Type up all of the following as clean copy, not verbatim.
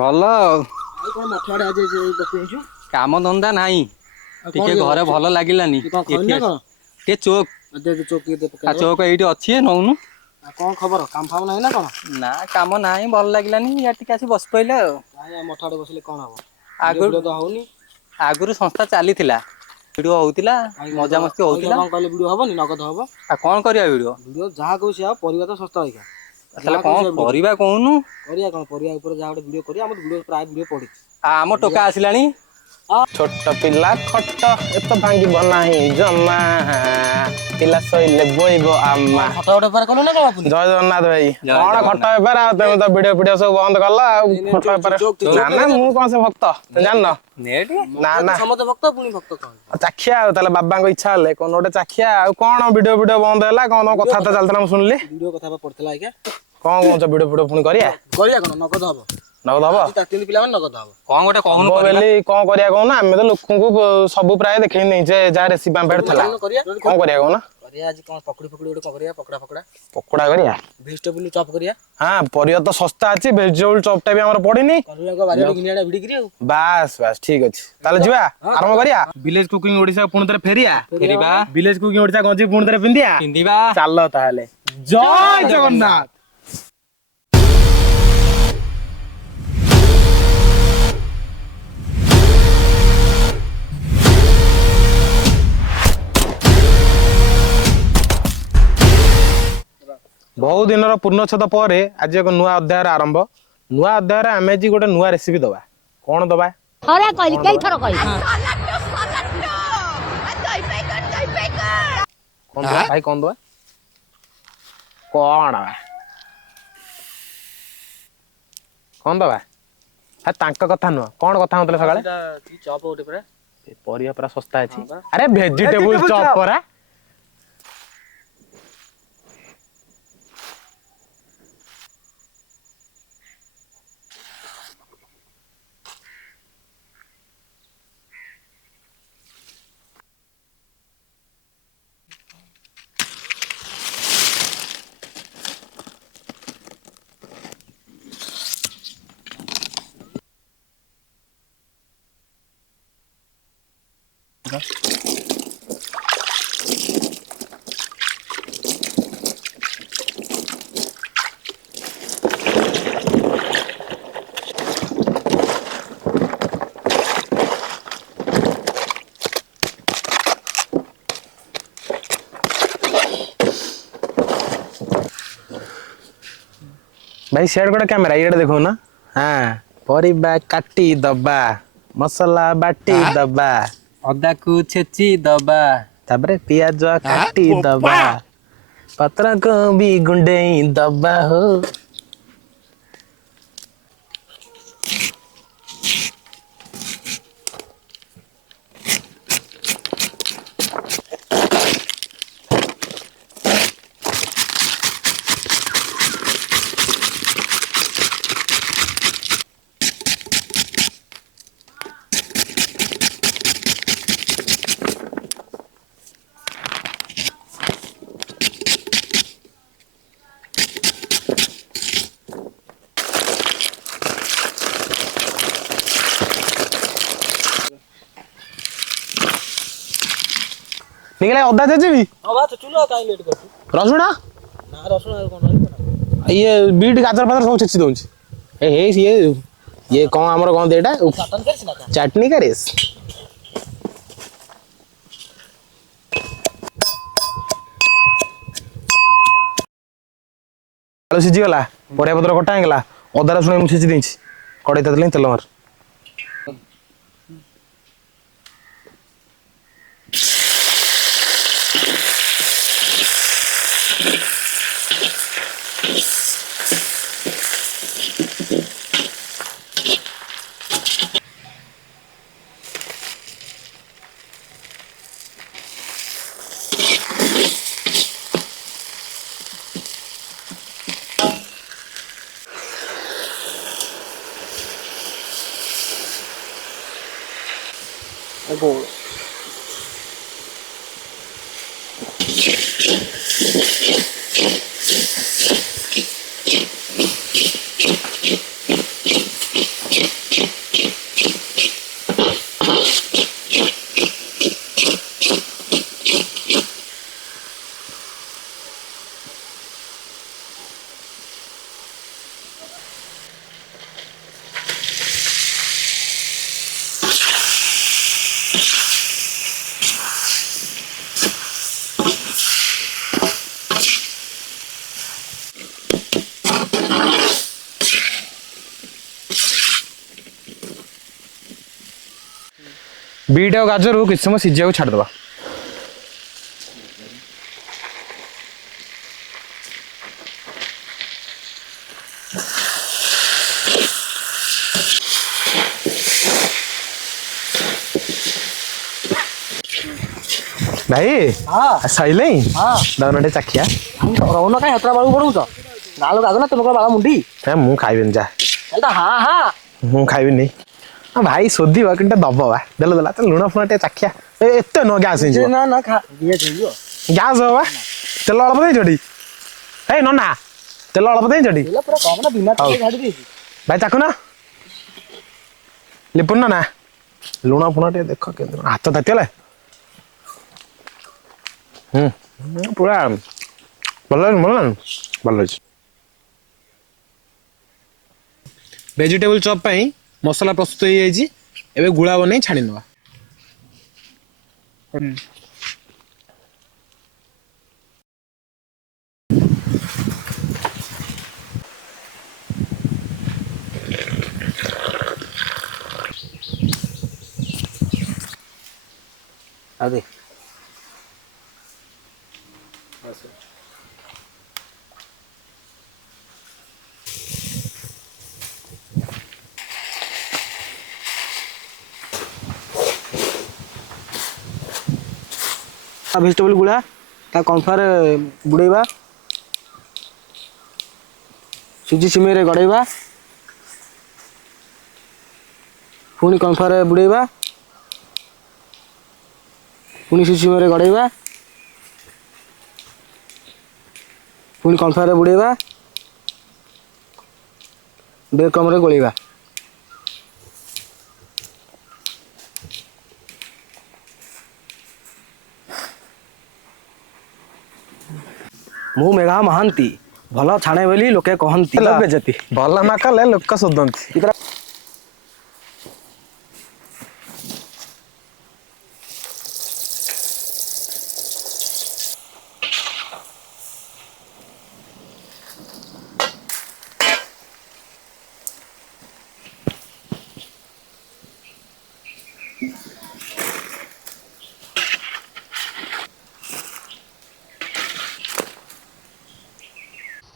ଭଲ କାମ ଧନ୍ଦା ନାହିଁ ଟିକେ ଘରେ ଭଲ ଲାଗିଲାନି ଟିକେ ଚୋକ ଏଇଠି ଅଛି ନଉନୁ କଣ ଖବର କାମ ଫାମ ନାହିଁ ନା କଣ? ନା କାମ ନାହିଁ ଭଲ ଲାଗିଲାନି ୟା ଟିକେ ଆସି ବସି ପଇଲେ ଆଉ ମଠ ଆଡେ ବସିଲେ କଣ ହବ? ଆଗରୁ ଭିଡିଓ ତ ହଉନି। ଆଗରୁ ସଂସ୍ଥା ଚାଲିଥିଲା ଭିଡିଓ ହଉଥିଲା ମଜାମସ୍ତି ହଉଥିଲା କଣ କହିଲେ ଭିଡିଓ ହବନି ନଗଦ ହବ ଆଉ କଣ କରିବା ଭିଡିଓ ଯାହା କହୁଛି ଆଉ ପରିବା ତ ଶସ୍ତା ହେଇକା ତାହେଲେ କଣ କରିବା କହୁନୁ କରିବା କଣ ପରିବା ଉପରେ ଯାହା ଗୋଟେ ଭିଡିଓ କରିବା ଆମର ପ୍ରାୟ ଭିଡିଓ ପଡିଛି ଆମ ଟୋକା ଆସିଲାଣି ଛୋଟ ପିଲା ଖଟ ଏତ ଭାଙ୍ଗିବ ନାହିଁ ଜମା ପିଲା ଶୋଇଲେ ବୋଇବ ଆମା। ଖଟ ଗୋଟେ ବେପାର କଲୁ ନା କଣ ବାପୁନି? ଜୟ ଜଗନ୍ନାଥ ଭାଇ। ଜୟ କଣ ଖଟ ଜଗନ୍ନାଥ ବେପାର ଆଉ ତମେ ତ ଭିଡିଓ ଫିଡିଓ ସବୁ ବନ୍ଦ କଲ ଆଉ ଖଟ ବେପାର ନା ନା ମୁଁ କଣ ସେ ଭକ୍ତ ଜାଣିନ ନା ନା ସମସ୍ତେ ଭକ୍ତ ପୁଣି ଭକ୍ତ କଣ ଚାଖିଆ ଆଉ ତାହେଲେ ବାବାଙ୍କ ଇଚ୍ଛା ହେଲେ କଣ ଗୋଟେ ଚାଖିଆ ଆଉ କଣ ଭିଡିଓ ଫିଡିଓ ବନ୍ଦ ହେଲା କଣ ତମ କଥାବାର୍ତ୍ତା ଚାଲିଥିଲା ମୁଁ ଶୁଣିଲି ଭିଡିଓ କଥା ପଡିଥିଲା ଆଜ୍ଞା କଣ କହୁଛ ଭିଡିଓ ଫିଡିଓ ପୁଣି କରିବା କଣ ନଗଦ ହବ ନଗଦ ହବ ପିଲାମାନେ ନଗଦ ହବ କଣ ଗୋଟେ କହୁନୁ ବୋଲି କଣ କରିବା କହୁନ ଆମେ ତ ଲୋକଙ୍କୁ ସବୁ ପ୍ରାୟ ଦେଖେଇ ନେଇଛେ ଯାହା ରେସିପି ଆମ ପାଖରେ ଥିଲା କଣ କରିବା କହୁନ ଆଜି କଣ ପକୁଡି ଫକୁଡି ଗୋଟେ କରିବା ପକୋଡା ପକୋଡା କରିବା ଭେଜିଟେବୁଲ ଚପ୍ କରିବା ହଁ ପରିବା ତ ଶସ୍ତା ଅଛି ଭେଜିଟେବୁଲ ଚପ୍ ଟା ବି ଆମର ପଡିନି ବାସ୍ ବାସ୍ ଠିକ ଅଛି ତାହେଲେ ଯିବା ଆରମ୍ଭ କରିବା ଭିଲେଜ କୁକିଂ ଓଡିଶା ପୁଣି ଥରେ ଫେରିବା ଭିଲେଜ କୁକିଂ ଓଡିଶା ଗଞ୍ଜି ପୁଣି ଥରେ ପିନ୍ଧିବା ଚାଲ ତାହେଲେ ଜୟ ଜଗନ୍ନାଥ। ବହୁ ଦିନର ପୂର୍ଣ୍ଣଚ୍ଛେଦ ପରେ ଆଜି ଏକ ନୂଆ ଅଧ୍ୟାୟର ଆରମ୍ଭ ନୂଆ ଅଧ୍ୟାୟରେ ଆମେ ଆଜି ଗୋଟେ ନୂଆ ରେସିପି ଦବା କଣ ଦବା ଭାଇ କଣ ଦବା କଣ ଦବା ତାଙ୍କ କଥା ନୁହଁ କଣ କଥା ହଉଥିଲେ ସକାଳେ ଚପ୍ ଗୋଟେ ପୁରା ପରିବା ପୁରା ଶସ୍ତା ଅଛି ଆରେ ଭେଜିଟେବୁଲ ଚପ୍ ପରା भाई सियाड़ गोटे कैमेरा ये देखो ना हाँ परिबा काटी दबा मसला बाटी दबा अदा को छेची दबा तापरे पियाज काटी दबा पत्र को भी गुंडे दबा हो निकले अदा छेचिबी रसुण ये बीट गाजर पाजर सब छेची दउछि ये कौन हमर कौन देटा चटनी करिस आलू सिझी गला परिया पत्र कटा हेगला अदा रसुण मु छेची देछि कड़ाई तले तेल मार बीट और गाजर को किस समय सिझा को छाड़ दबा भाई हाँ सही हाँ दावनटे चाखिया रौन कहीं हतरा बाड़ू पड़ूच ना लोग आगो ना तुम बाला मुंडी मु खाइबेन जा हाँ हाँ मु खाइबेन नहीं भाई सोधी किंटा दब बा देला देला तो लुण फुण टे चाखिया एते न गैस जे ना ना खा ये चाहिए गैस हो बा तेल अल्प दे जडी ए नना तेल अल्प दे जडी तेल पूरा कम ना बिना तेल झाड़ी देसी भाई चाखु ना लिपुन ना लुण फुण टे देख के हाथ तातिले पूरा भल भल वेजिटेबल चॉप पाई मसला प्रस्तुत हो जाइए एबे गुड़ा बनै छाणी नवा अरे भेजिटेबल गुड़ा ता कॉर्नफ्लावर बुड़ेबा सुजी सिमेरे गड़ेबा पुणी कॉर्नफ्लावर बुड़ेबा पुणी सुजी सिमेरे गड़ेबा पुणी कॉर्नफ्लावर बुड़ेबा ब्रेड क्रम रे गोलेबा मु मेघा महांती भल छाणे बोली लोके कहंती बेजती भल ना कले लोक शोधंती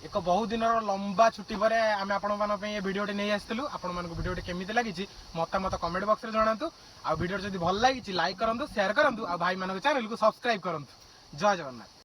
एक बहुत दिन लंबा छुट्टी पर आम आपण ये वीडियो नहीं आसलु आपण वीडियो केमी लगी मतामत कमेंट बॉक्स में जनातु आ वीडियो जब भल लगी लाइक करूँ शेयर करूँ आ भाई मान चैनल को सब्सक्राइब करूँ जय जगन्नाथ।